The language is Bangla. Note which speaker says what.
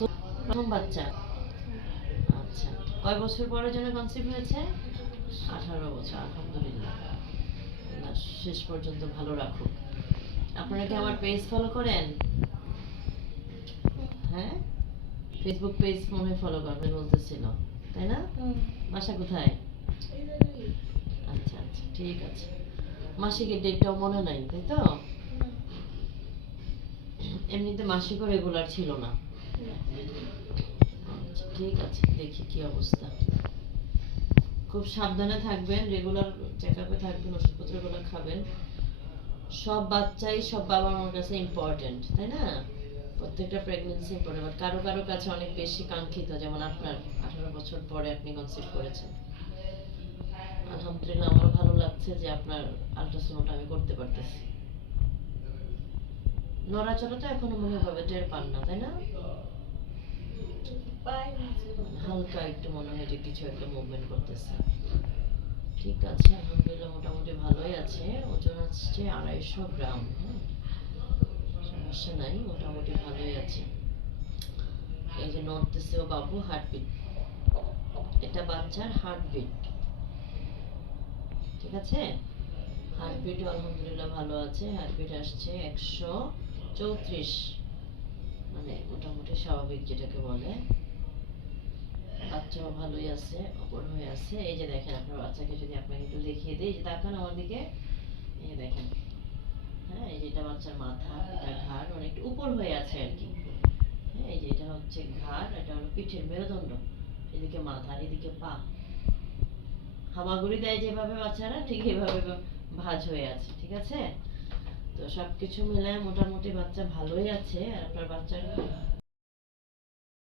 Speaker 1: প্রথম বাচ্চা। আচ্ছা কয় বছর পরে যেন কনসিভ হয়েছে? আঠারো বছর আলহামদুলিল্লাহ। শেষ পর্যন্ত ভালো রাখুক। আপনারা কি আমার পেজ ফলো করেন? হ্যাঁ? ফেসবুক পেজ মনে ফলো করবেন বলতেছিল তাই না? বাসা কোথায়? আচ্ছা আচ্ছা ঠিক আছে। মাসিকের ডেটটাও মনে নাই তাই তো? এমনিতে মাসিকও রেগুলার ছিল না। দেখি কি অবস্থা। খুব সাবধানে থাকবেন রেগুলার চেক আপে থাকবেন, ওষুধপত্রগুলো খাবেন। সব বাচ্চাই, সব বাবা মার কাছে ইম্পর্টেন্ট তাই না? প্রত্যেকটা প্রেগনেন্সি ইম্পর্টেন্ট কারও কারও কাছে অনেক বেশি কাঙ্ক্ষিত, যেমন আপনার আঠারো বছর পরে আপনি কনসিভ করেছেন। আলহামদুলিল্লাহ, আমারও ভালো লাগছে যে আপনার আলট্রাসাউন্ডটা আমি করতে পারতেছি। নড়াচড়া তো এখনও মনে হবে, টের পান না, তাই না? হালকা একটু মনে হয় যে কিছু একটা মুভমেন্ট করতেছে। ঠিক আছে, আলহামদুলিল্লাহ মোটামুটি ভালোই আছে। ওজন আসছে আড়াইশো গ্রাম হ্যাঁ? সমস্যা নাই, মোটামুটি ভালোই আছে। এই যে নড়তেছে ও বাবু হার্টবিট এটা বাচ্চার হার্টবিট ঠিক আছে? হার্টবিটও আলহামদুলিল্লাহ ভালো আছে। হার্টবিট আসছে একশো চৌত্রিশ। মানে মোটামুটি স্বাভাবিক যেটাকে বলে। বাচ্চাও ভালোই আছে, অপর হয়ে আছে। এই যে দেখেন আপনার বাচ্চাকে যদি আপনাকে একটু দেখিয়ে দিই যে তাকান আমার দিকে। এই দেখেন। হ্যাঁ এই যে এটা বাচ্চার মাথা, এটা ঘাড় মানে একটু উপর হয়ে আছে আর কি। হ্যাঁ এই যে এটা হচ্ছে ঘাড়, এটা হলো পিঠের মেরুদণ্ড। এদিকে মাথা, এদিকে পা। হামাগুড়ি দেয় যেভাবে বাচ্চারা, ঠিক এভাবে ভাঁজ হয়ে আছে, ঠিক আছে? তো সবকিছু মিলায় মোটামুটি বাচ্চা ভালোই আছে, আর আপনার বাচ্চার